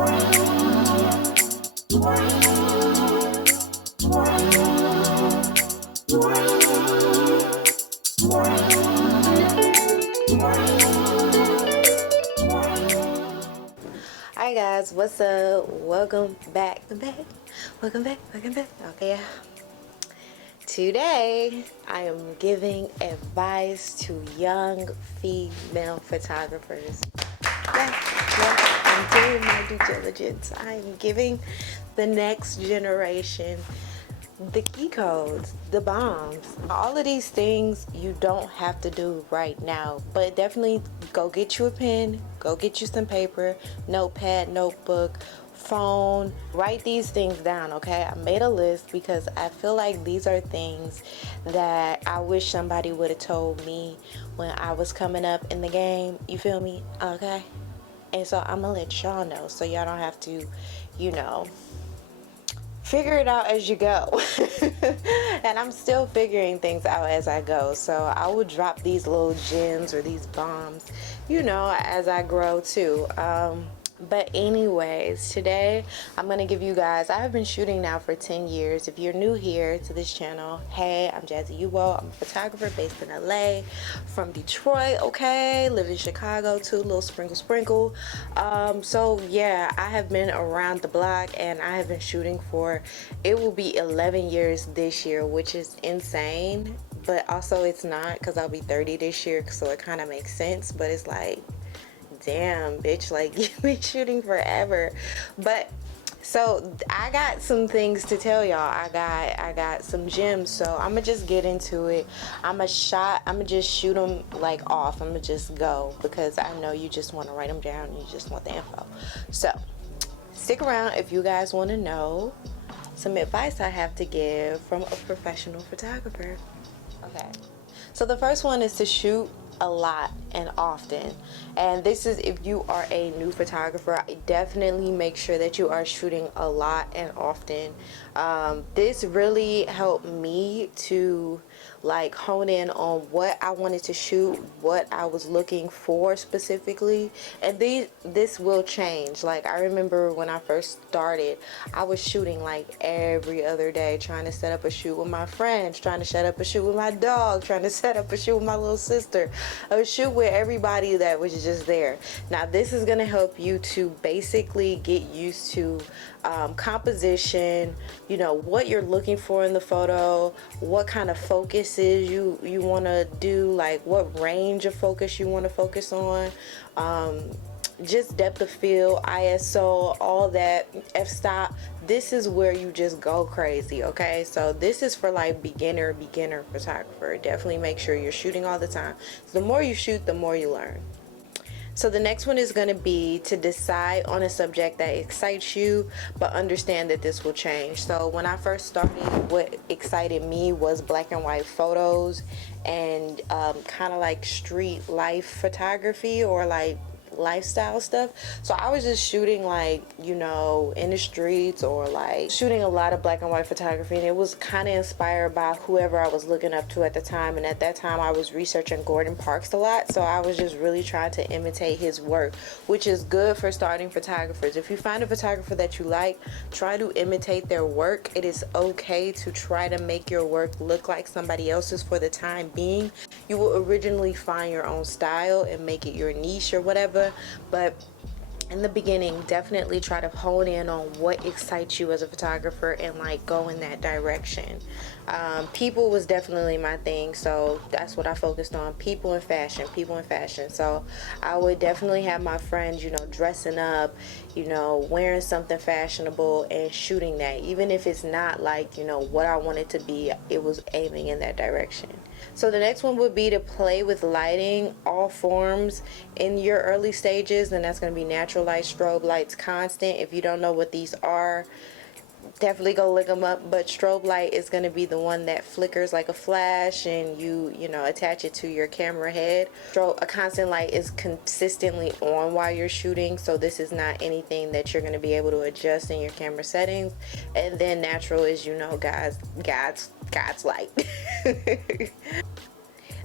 Hi guys, what's up? Welcome back. Welcome back. Okay, today I am giving advice to young female photographers. Yeah, I'm doing my due diligence. I am giving the next generation the key codes, the bombs, all of these things you don't have to do right now, but definitely go get you a pen, go get you some paper, notepad, notebook, phone, write these things down. Okay, I made a list because I feel like these are things that I wish somebody would have told me when I was coming up in the game. You feel me? Okay, and so I'm gonna let y'all know so y'all don't have to, figure it out as you go. And I'm still figuring things out as I go, so I will drop these little gems or these bombs, as I grow too. But anyways, today I'm gonna give you guys, I have been shooting now for 10 years. If you're new here to this channel, hey, I'm Jazzy Uwo. I'm a photographer based in LA, from Detroit, okay, live in Chicago too, little sprinkle. So yeah, I have been around the block and I have been shooting for, it will be 11 years this year, which is insane, but also it's not, because I'll be 30 this year, so it kind of makes sense. But it's like, damn, bitch, like, you've been shooting forever. But so I got some things to tell y'all. I got some gems, so I'm gonna just get into it. I'm gonna just shoot them like off. I'm gonna just go, because I know you just want to write them down and you just want the info. So stick around if you guys want to know some advice I have to give from a professional photographer. Okay, so the first one is to shoot a lot and often. And this is if you are a new photographer, definitely make sure that you are shooting a lot and often. This really helped me to like hone in on what I wanted to shoot, what I was looking for specifically, and this will change. Like, I remember when I first started, I was shooting like every other day, trying to set up a shoot with my friends, trying to set up a shoot with my dog, trying to set up a shoot with my little sister, a shoot with everybody that was just there. Now this is going to help you to basically get used to composition, what you're looking for in the photo, what kind of focuses you want to do, like what range of focus you want to focus on, just depth of field, ISO, all that, f-stop. This is where you just go crazy. Okay, so this is for like beginner photographer. Definitely make sure you're shooting all the time. So the more you shoot, the more you learn. So the next one is going to be to decide on a subject that excites you, but understand that this will change. So when I first started, what excited me was black and white photos and kind of like street life photography, or like lifestyle stuff. So I was just shooting like, in the streets, or like shooting a lot of black and white photography, and it was kind of inspired by whoever I was looking up to at the time. And at that time I was researching Gordon Parks a lot, so I was just really trying to imitate his work, which is good for starting photographers. If you find a photographer that you like, try to imitate their work. It is okay to try to make your work look like somebody else's for the time being. You will originally find your own style and make it your niche or whatever, but in the beginning, definitely try to hone in on what excites you as a photographer and like go in that direction. People was definitely my thing, so that's what I focused on. People and fashion. So I would definitely have my friends, dressing up, wearing something fashionable and shooting that. Even if it's not like, what I wanted to be, it was aiming in that direction. So the next one would be to play with lighting, all forms in your early stages, and that's going to be natural light, strobe lights, constant. If you don't know what these are, definitely go look them up. But strobe light is going to be the one that flickers like a flash and you attach it to your camera head. A constant light is consistently on while you're shooting, so this is not anything that you're going to be able to adjust in your camera settings. And then natural is, God's light.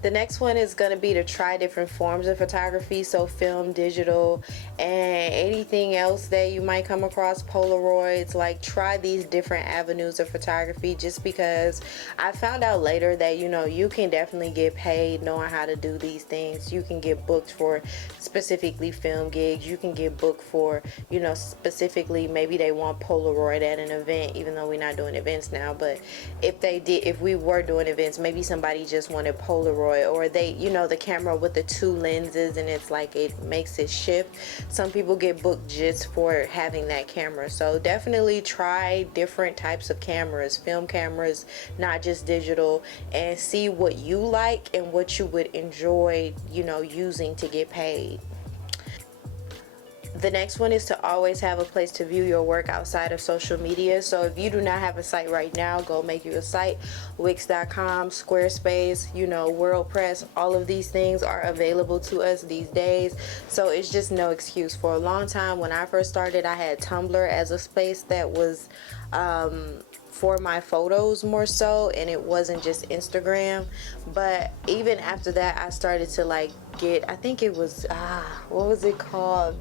The next one is going to be to try different forms of photography, so film, digital, and anything else that you might come across, Polaroids. Like, try these different avenues of photography, just because I found out later that, you know, you can definitely get paid knowing how to do these things. You can get booked for specifically film gigs. You can get booked for, you know, specifically maybe they want Polaroid at an event, even though we're not doing events now. But if we were doing events, maybe somebody just wanted Polaroid, or they, you know, the camera with the two lenses and it's like it makes it shift. Some people get booked just for having that camera. So definitely try different types of cameras, film cameras, not just digital, and see what you like and what you would enjoy, you know, using to get paid. The next one is to always have a place to view your work outside of social media. So if you do not have a site right now, go make you a site. Wix.com, Squarespace, you know, WordPress, all of these things are available to us these days. So it's just no excuse. For a long time, when I first started, I had Tumblr as a space that was for my photos more so, and it wasn't just Instagram. But even after that, I started to like get, I think it was what was it called,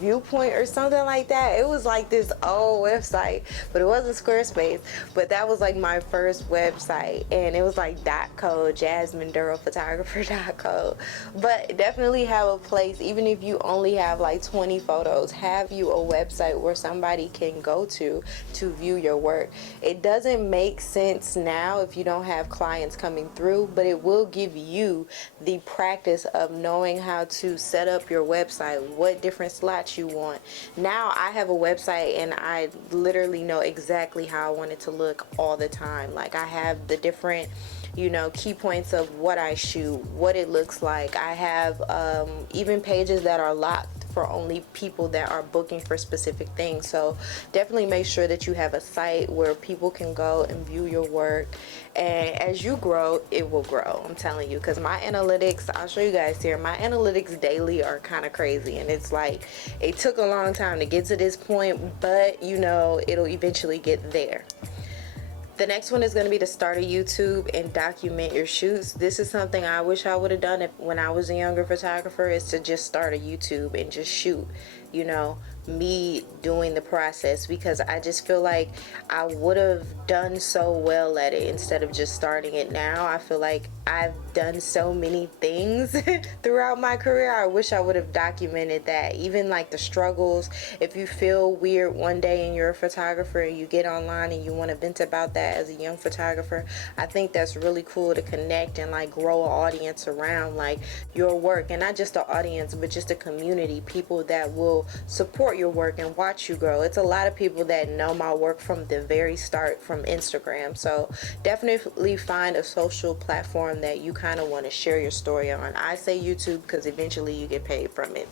Viewpoint or something like that. It was like this old website, but it wasn't Squarespace, but that was like my first website, and it was like .co, JasmineDurrellPhotographer.co. But definitely have a place, even if you only have like 20 photos, have you a website where somebody can go to view your work. It doesn't make sense now if you don't have clients coming through, but it will give you the practice of knowing how to set up your website, what different slots you want. Now I have a website and I literally know exactly how I want it to look all the time. Like, I have the different, you know, key points of what I shoot, what it looks like. I have even pages that are locked for only people that are booking for specific things. So definitely make sure that you have a site where people can go and view your work. And as you grow, it will grow, I'm telling you, because my analytics, I'll show you guys here, my analytics daily are kind of crazy, and it's like, it took a long time to get to this point, but you know, it'll eventually get there. The next one is going to be to start a YouTube and document your shoots. This is something I wish I would have done when I was a younger photographer, is to just start a YouTube and just shoot, you know, me doing the process, because I just feel like I would have done so well at it instead of just starting it now. I feel like I've done so many things throughout my career. I wish I would have documented that, even like the struggles. If you feel weird one day and you're a photographer and you get online and you want to vent about that as a young photographer, I think that's really cool to connect and like grow an audience around like your work, and not just the audience but just a community, people that will support your work and watch you grow. It's a lot of people that know my work from the very start from Instagram. So definitely find a social platform that you kind of want to share your story on. I say YouTube because eventually you get paid from it.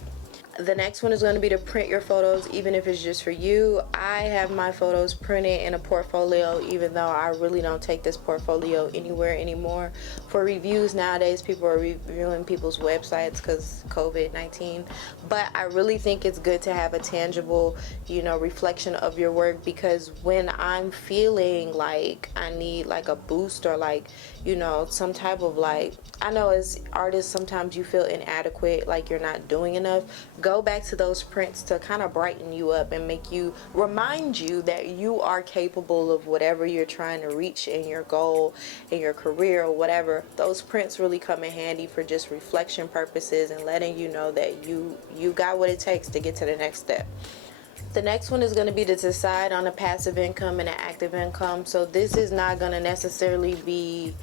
The next one is going to be to print your photos, even if it's just for you. I have my photos printed in a portfolio, even though I really don't take this portfolio anywhere anymore. For reviews nowadays, people are reviewing people's websites because COVID-19. But I really think it's good to have a tangible, you know, reflection of your work, because when I'm feeling like I need like a boost, or like, you know, some type of like, I know as artists sometimes you feel inadequate, like you're not doing enough. Go back to those prints to kind of brighten you up and make you, remind you that you are capable of whatever you're trying to reach in your goal, in your career, or whatever. Those prints really come in handy for just reflection purposes and letting you know that you got what it takes to get to the next step. The next one is going to be to decide on a passive income and an active income. So this is not going to necessarily be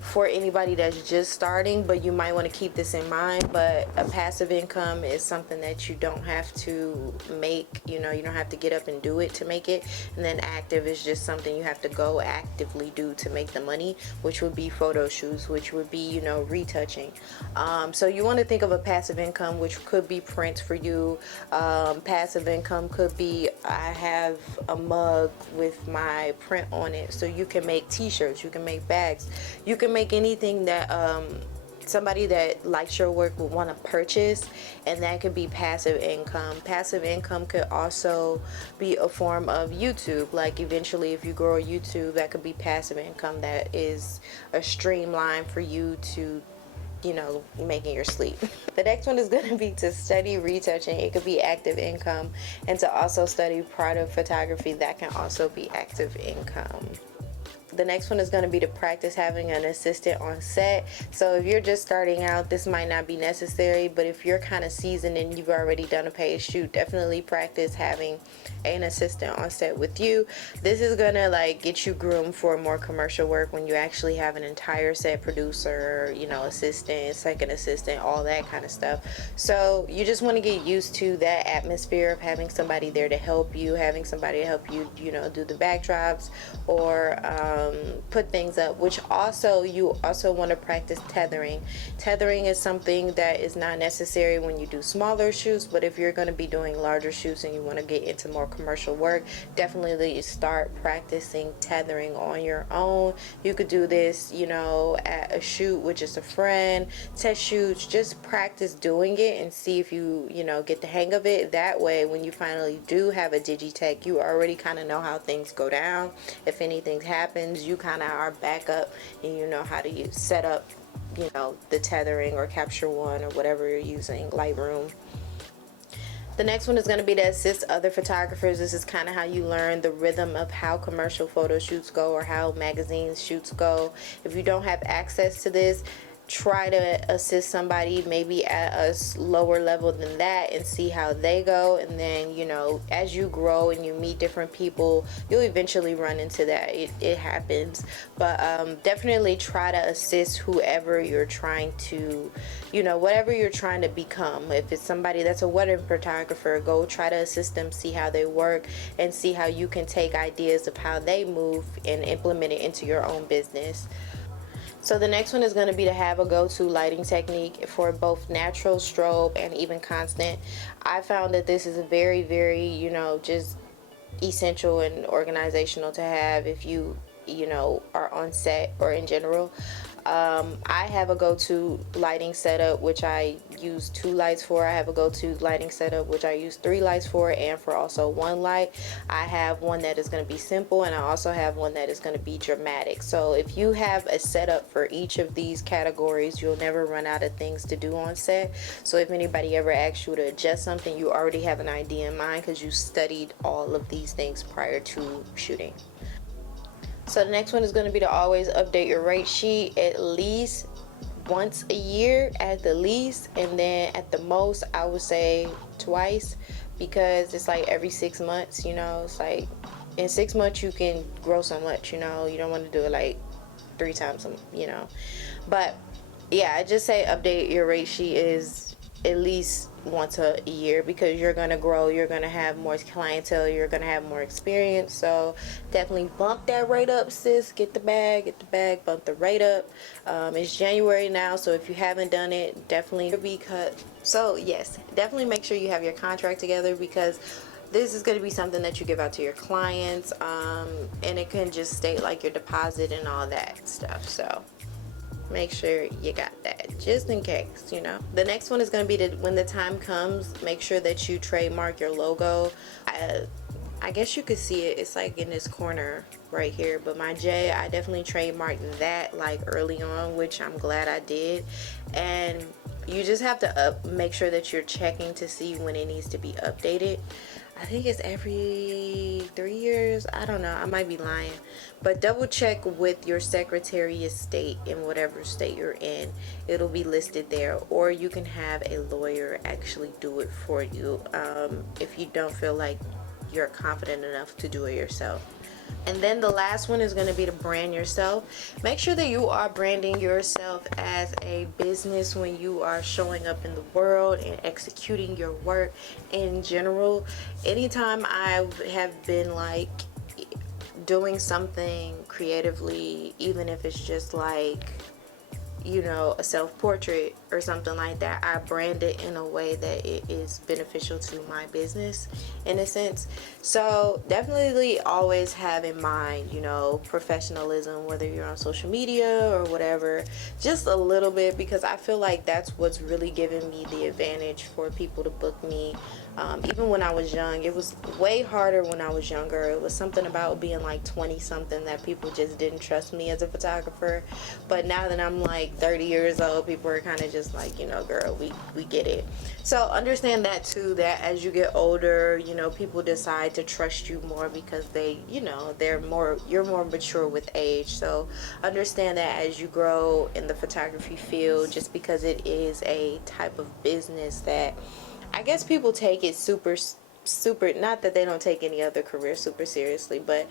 for anybody that's just starting, but you might want to keep this in mind. But a passive income is something that you don't have to make, you know, you don't have to get up and do it to make it. And then active is just something you have to go actively do to make the money, which would be photo shoots, which would be, you know, retouching. So you want to think of a passive income, which could be prints for you. Passive income could be, I have a mug with my print on it, so you can make t-shirts, you can make bags, you can make anything that somebody that likes your work would want to purchase, and that could be passive income. Passive income could also be a form of YouTube. Like eventually if you grow a YouTube, that could be passive income. That is a streamline for you to, you know, making your sleep. The next one is going to be to study retouching. It could be active income, and to also study product photography. That can also be active income. The next one is going to be to practice having an assistant on set. So if you're just starting out, this might not be necessary, but if you're kind of seasoned and you've already done a paid shoot, definitely practice having an assistant on set with you. This is going to like get you groomed for more commercial work when you actually have an entire set producer, you know, assistant, second assistant, all that kind of stuff. So you just want to get used to that atmosphere of having somebody there to help you, having somebody to help you, you know, do the backdrops or put things up, which also you also want to practice tethering. Tethering is something that is not necessary when you do smaller shoots, but if you're going to be doing larger shoots and you want to get into more commercial work, definitely start practicing tethering on your own. You could do this, you know, at a shoot with just a friend, test shoots, just practice doing it and see if you know, get the hang of it. That way when you finally do have a digitech, you already kind of know how things go down. If anything happens, you kind of are back up and you know how to set up, you know, the tethering or Capture One or whatever you're using, Lightroom. The next one is going to be to assist other photographers. This is kind of how you learn the rhythm of how commercial photo shoots go or how magazine shoots go. If you don't have access to this, try to assist somebody maybe at a lower level than that and see how they go. And then, you know, as you grow and you meet different people, you'll eventually run into that. It happens. But definitely try to assist whoever you're trying to, you know, whatever you're trying to become. If it's somebody that's a wedding photographer, go try to assist them, see how they work, and see how you can take ideas of how they move and implement it into your own business. So the next one is going to be to have a go-to lighting technique for both natural, strobe, and even constant. I found that this is a very, very, you know, just essential and organizational to have if you know, are on set or in general. I have a go-to lighting setup which I use 2 lights for. I have a go-to lighting setup which I use 3 lights for, and for also 1 light. I have one that is going to be simple, and I also have one that is going to be dramatic. So if you have a setup for each of these categories, you'll never run out of things to do on set. So if anybody ever asks you to adjust something, you already have an idea in mind because you studied all of these things prior to shooting. So the next one is going to be to always update your rate sheet at least once a year at the least, and then at the most I would say twice, because it's like every 6 months, you know. It's like in 6 months you can grow so much, you know. You don't want to do it like 3 times, you know. But yeah, I just say update your rate sheet is at least once a year, because you're going to grow, you're going to have more clientele, you're going to have more experience. So definitely bump that rate up, sis. Get the bag, bump the rate up. It's January now, so if you haven't done it, definitely be cut. So yes, definitely make sure you have your contract together, because this is going to be something that you give out to your clients, and it can just state like your deposit and all that stuff. So make sure you got that just in case, you know. The next one is going to be to, when the time comes, make sure that you trademark your logo. I guess you could see it, it's like in this corner right here, but my J, I definitely trademarked that like early on, which I'm glad I did. And you just have to make sure that you're checking to see when it needs to be updated. I think it's every 3 years. I don't know, I might be lying, but double check with your Secretary of State in whatever state you're in. It'll be listed there, or you can have a lawyer actually do it for you if you don't feel like you're confident enough to do it yourself. And then the last one is going to be to brand yourself. Make sure that you are branding yourself as a business when you are showing up in the world and executing your work in general. Anytime I have been like doing something creatively, even if it's just like you know, a self-portrait or something like that, I brand it in a way that it is beneficial to my business in a sense. So definitely always have in mind, you know, professionalism, whether you're on social media or whatever, just a little bit, because I feel like that's what's really given me the advantage for people to book me. Even when I was young, it was way harder when I was younger. It was something about being like 20 something that people just didn't trust me as a photographer. But now that I'm like 30 years old, people are kind of just like, you know, girl, we get it. So understand that too, that as you get older, you know, people decide to trust you more because they, you know, you're more mature with age. So understand that as you grow in the photography field, just because it is a type of business that I guess people take it super, not that they don't take any other career super seriously, but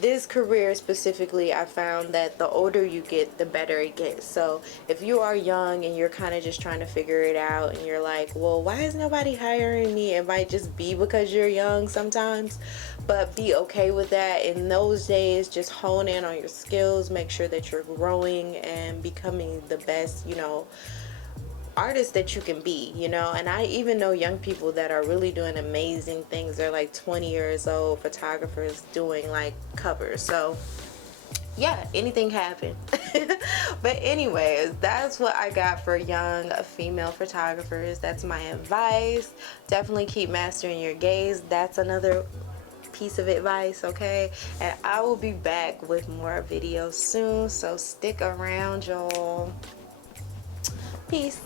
this career specifically, I found that the older you get, the better it gets. So if you are young and you're kind of just trying to figure it out and you're like, well, why is nobody hiring me? It might just be because you're young sometimes, but be okay with that. In those days, just hone in on your skills, make sure that you're growing and becoming the best, you know, artist that you can be, you know. And I even know young people that are really doing amazing things. They're like 20 years old photographers doing like covers. So yeah, anything happened. But anyways, that's what I got for young female photographers. That's my advice. Definitely keep mastering your gaze. That's another piece of advice, okay? And I will be back with more videos soon, so stick around, y'all. Peace.